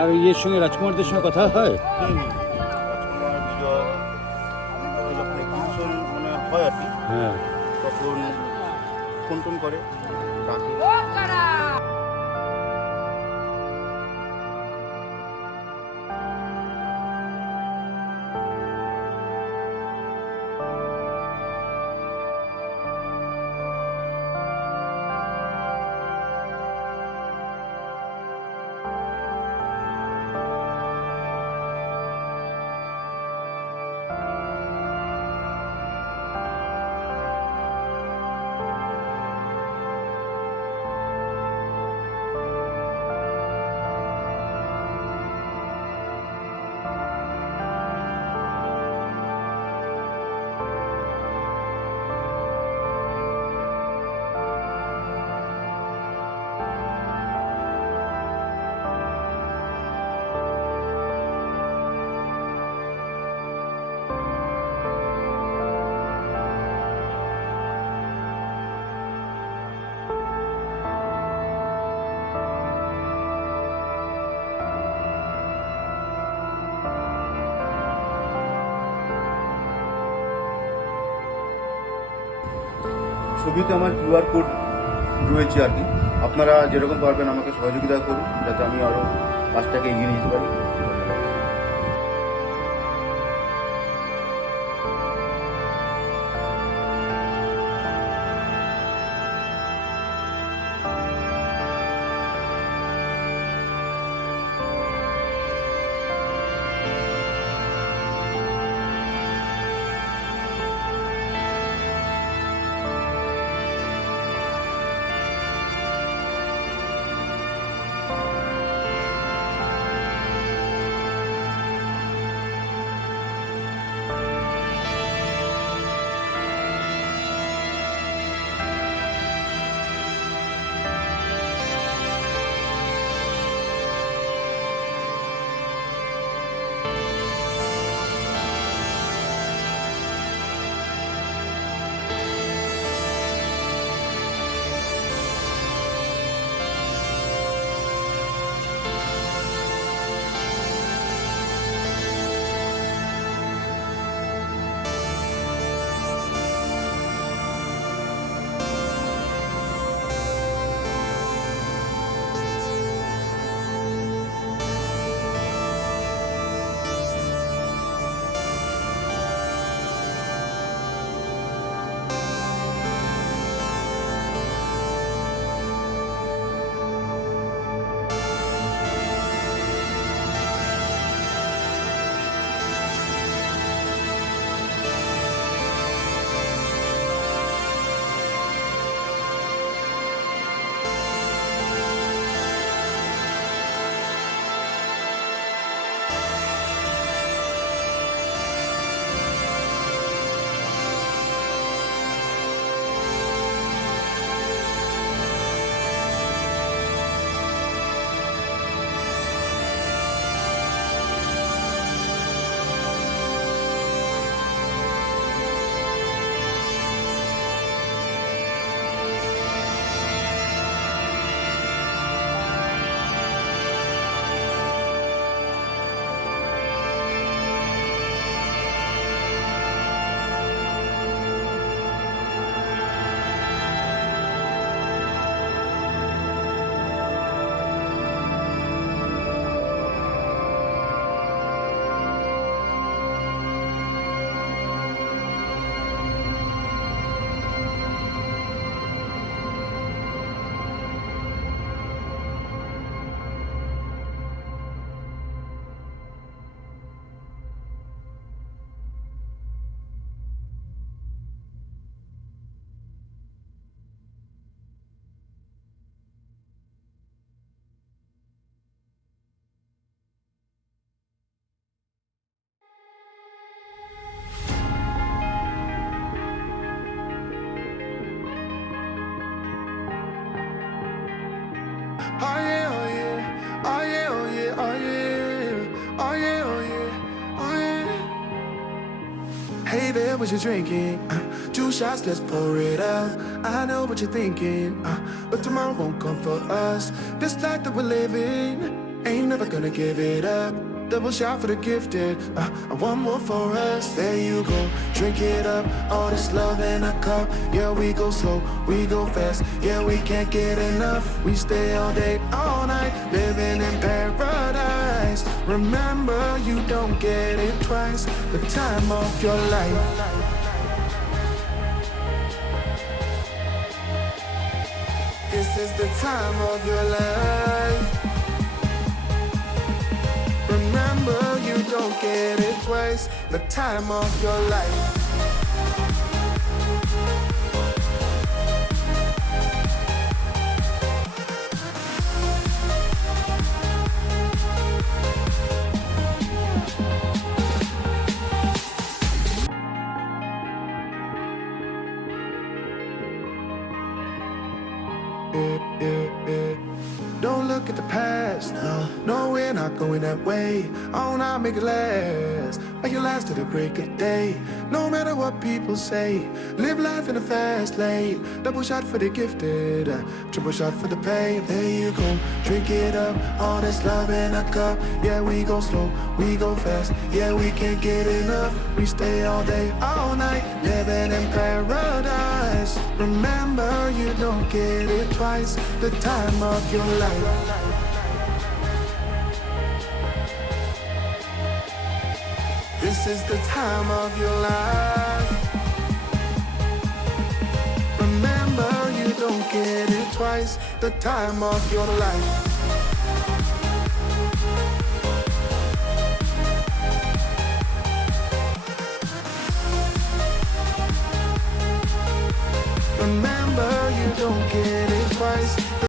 আর ইয়ের সঙ্গে রাজকুমারদের সঙ্গে কথা হয়? রাজকুমার বিজয় যখন এক্সিবিশন মানে হয় আর কি, হ্যাঁ। তখন ফোন টোন করে, ডাকে। ছবিতে আমার কিউআর কোড রয়েছে আর কি। আপনারা যেরকম পারবেন আমাকে সহযোগিতা করুন, যাতে আমি আরও কাজটাকে এগিয়ে নিতে পারি। Oh yeah, oh yeah, oh yeah, oh yeah, oh yeah, oh yeah, oh yeah, oh yeah. Hey there, what you drinking? 2 shots, let's pour it out. I know what you're thinking, but tomorrow won't come for us. This life that we're living, Ain't never gonna give it up. Double shot for the gifted, one more for us. There you go, drink it up. All this love in a cup. Yeah, we go slow, we go fast. Yeah, we can't get enough. We stay all day, all night, living in paradise. Remember, you don't get it twice. The time of your life. This is the time of your life. Remember, you don't get it twice. The time of your life. Don't look at the past, no, we're not going that way. Oh, now make it last, make it last to the break of day. No matter what people say, live life in a fast lane. Double shot for the gifted, triple shot for the pain. There you go, drink it up, all this love in a cup. Yeah, we go slow, we go fast. Yeah, we can't get enough. We stay all day, all night, living in paradise. Remember, you don't get it twice. The time of your life. This is the time of your life. Remember, you don't get it twice. The time of your life. Remember, you don't get